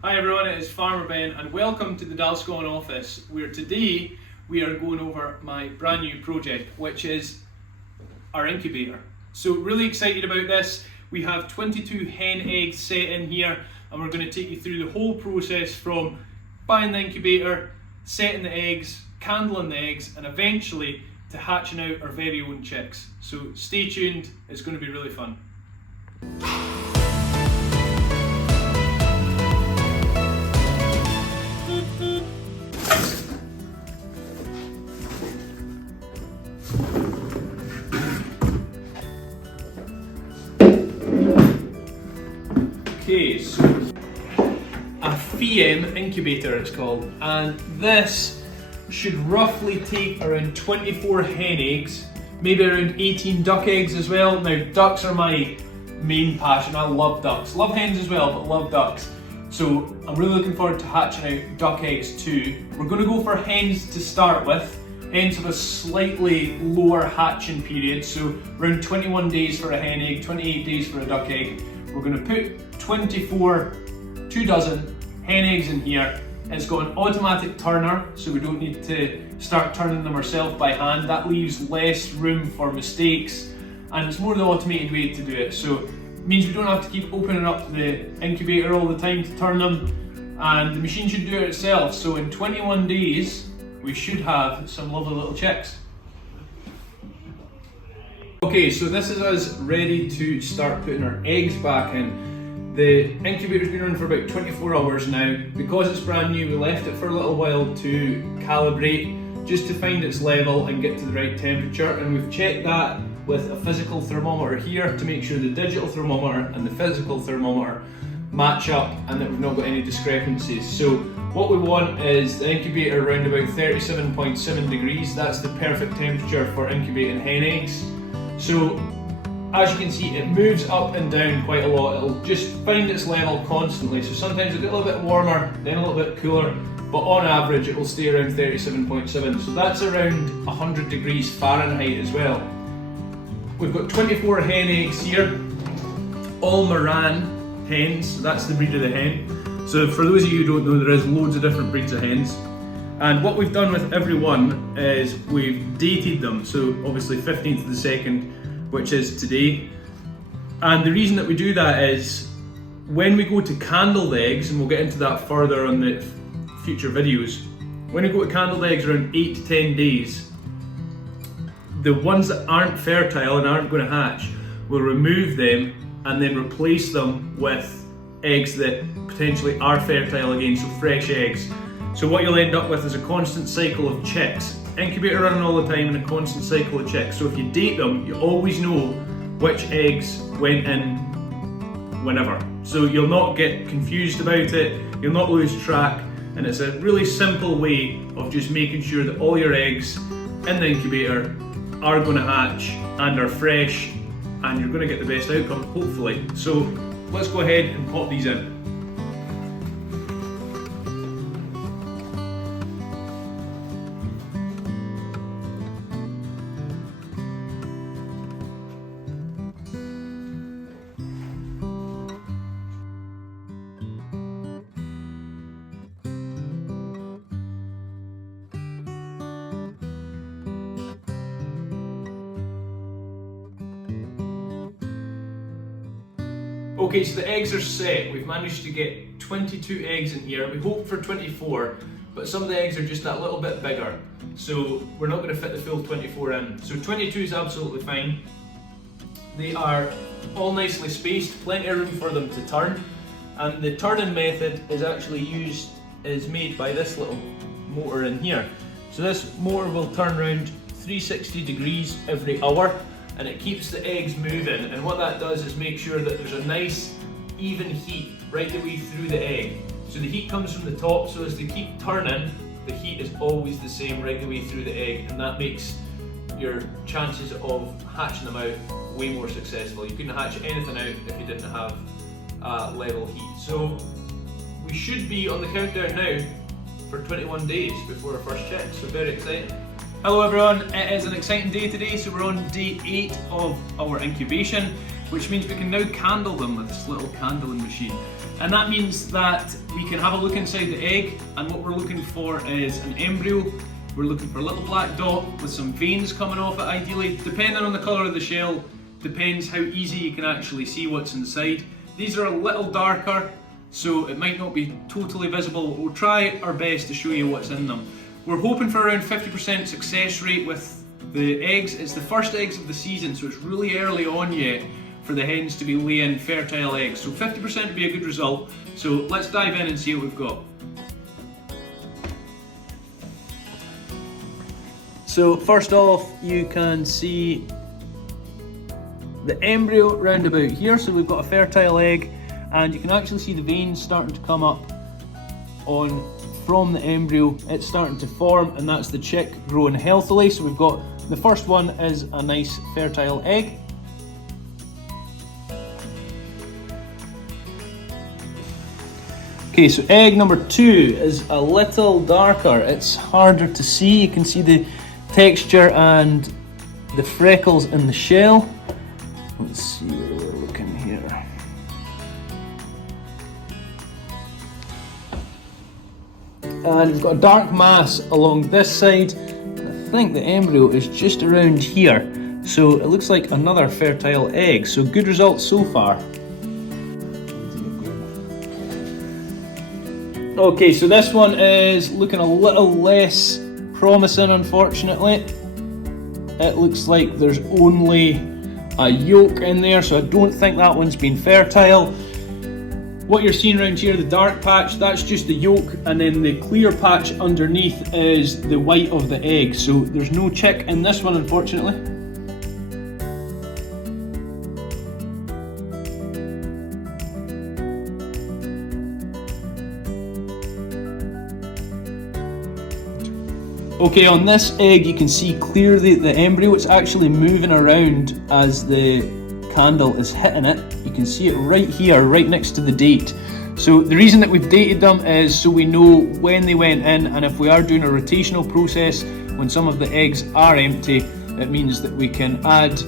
Hi everyone, it is Farmer Ben and welcome to the Dalscone office, where today we are going over my brand new project, which is our incubator. So really excited about this. We have 22 hen eggs set in here and we're going to take you through the whole process from buying the incubator, setting the eggs, candling the eggs, and eventually to hatching out our very own chicks. So stay tuned, it's going to be really fun. Okay, so a FEM incubator it's called, and this should roughly take around 24 hen eggs, maybe around 18 duck eggs as well. Now ducks are my main passion, I love ducks, love hens as well, but love ducks. So I'm really looking forward to hatching out duck eggs too. We're going to go for hens to start with. Hens have a slightly lower hatching period, so around 21 days for a hen egg, 28 days for a duck egg. We're going to put 2 dozen hen eggs in here. It's got an automatic turner, so we don't need to start turning them ourselves by hand. That leaves less room for mistakes, and it's more the automated way to do it. So it means we don't have to keep opening up the incubator all the time to turn them, and the machine should do it itself. So in 21 days, we should have some lovely little chicks. Okay, so this is us ready to start putting our eggs back in. The incubator's been running for about 24 hours now. Because it's brand new, we left it for a little while to calibrate, just to find its level and get to the right temperature. And we've checked that with a physical thermometer here to make sure the digital thermometer and the physical thermometer match up and that we've not got any discrepancies. So what we want is the incubator around about 37.7 degrees. That's the perfect temperature for incubating hen eggs. So as you can see, it moves up and down quite a lot. It'll just find its level constantly. So sometimes it'll get a little bit warmer, then a little bit cooler, but on average it will stay around 37.7. So that's around 100 degrees Fahrenheit as well. We've got 24 hen eggs here, all Moran hens. So that's the breed of the hen. So for those of you who don't know, there is loads of different breeds of hens. And what we've done with every one is we've dated them. So obviously 15th of the 2nd, which is today. And the reason that we do that is when we go to candle the eggs, and we'll get into that further on the future videos, when we go to candle the eggs around 8 to 10 days, the ones that aren't fertile and aren't going to hatch, we'll remove them and then replace them with eggs that potentially are fertile again, so fresh eggs. So what you'll end up with is a constant cycle of chicks. Incubator running all the time and a constant cycle of chicks. So if you date them, you always know which eggs went in whenever. So you'll not get confused about it, you'll not lose track, and it's a really simple way of just making sure that all your eggs in the incubator are going to hatch and are fresh, and you're going to get the best outcome, hopefully. So let's go ahead and pop these in. Okay, so the eggs are set. We've managed to get 22 eggs in here. We hoped for 24, but some of the eggs are just that little bit bigger. So we're not going to fit the full 24 in. So 22 is absolutely fine. They are all nicely spaced, plenty of room for them to turn. And the turning method is made by this little motor in here. So this motor will turn around 360 degrees every hour, and it keeps the eggs moving, and what that does is make sure that there's a nice even heat right the way through the egg. So the heat comes from the top, so as they keep turning, the heat is always the same right the way through the egg, and that makes your chances of hatching them out way more successful. You couldn't hatch anything out if you didn't have level heat. So we should be on the countdown now for 21 days before our first chick, so very exciting. Hello everyone, it is an exciting day today, so we're on day 8 of our incubation, which means we can now candle them with this little candling machine. And that means that we can have a look inside the egg, and what we're looking for is an embryo. We're looking for a little black dot with some veins coming off it ideally. Depending on the colour of the shell, depends how easy you can actually see what's inside. These are a little darker, so it might not be totally visible. We'll try our best to show you what's in them. We're hoping for around 50% success rate with the eggs. It's the first eggs of the season, so it's really early on yet for the hens to be laying fertile eggs. So 50% would be a good result. So let's dive in and see what we've got. So first off, you can see the embryo round about here. So we've got a fertile egg, and you can actually see the veins starting to come up from the embryo. It's starting to form, and that's the chick growing healthily. So we've got the first one is a nice fertile egg. Okay, so egg number 2 is a little darker. It's harder to see. You can see the texture and the freckles in the shell. Let's see where we're looking here. And we've got a dark mass along this side. I think the embryo is just around here. So it looks like another fertile egg. So good results so far. Okay, so this one is looking a little less promising, unfortunately. It looks like there's only a yolk in there, so I don't think that one's been fertile. What you're seeing around here, the dark patch, that's just the yolk, and then the clear patch underneath is the white of the egg. So there's no chick in this one, unfortunately. Okay, on this egg you can see clearly the embryo. It's actually moving around as the candle is hitting it. You can see it right here, right next to the date. So the reason that we've dated them is so we know when they went in, and if we are doing a rotational process, when some of the eggs are empty, it means that we can add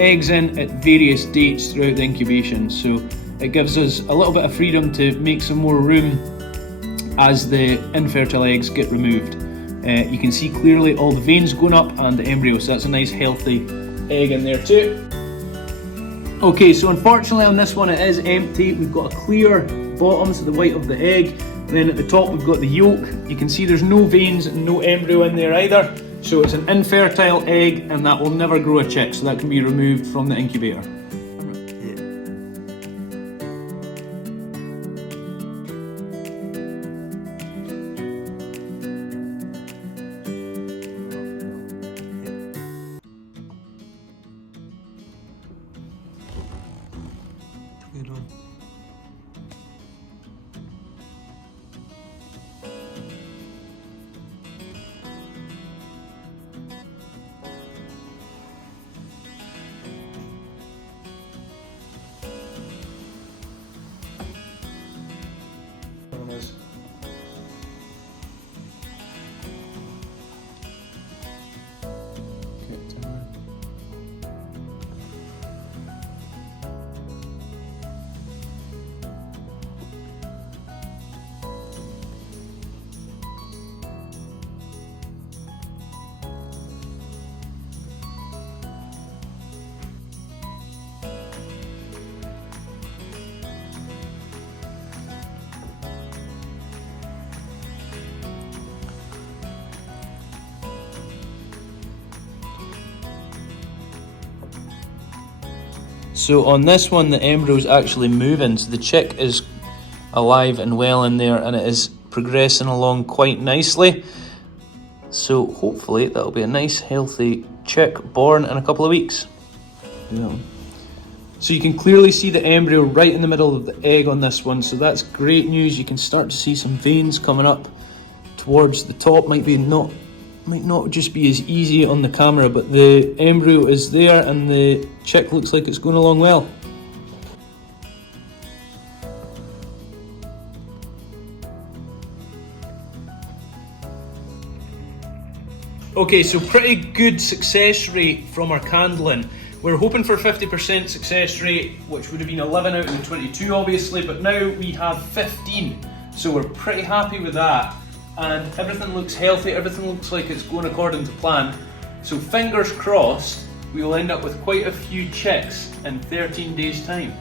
eggs in at various dates throughout the incubation. So it gives us a little bit of freedom to make some more room as the infertile eggs get removed. You can see clearly all the veins going up and the embryo, so that's a nice healthy egg in there too. Okay, so unfortunately on this one it is empty. We've got a clear bottom, so the white of the egg, and then at the top we've got the yolk. You can see there's no veins and no embryo in there either, so it's an infertile egg and that will never grow a chick, so that can be removed from the incubator. Good one. So on this one, the embryo is actually moving, so the chick is alive and well in there, and it is progressing along quite nicely. So hopefully that'll be a nice healthy chick born in a couple of weeks. Yeah. So you can clearly see the embryo right in the middle of the egg on this one, so that's great news. You can start to see some veins coming up towards the top. Might not just be as easy on the camera, but the embryo is there and the chick looks like it's going along well. Okay, so pretty good success rate from our candling. We're hoping for 50% success rate, which would have been 11 out of the 22 obviously, but now we have 15. So we're pretty happy with that. And everything looks healthy, everything looks like it's going according to plan. So fingers crossed, we will end up with quite a few chicks in 13 days time.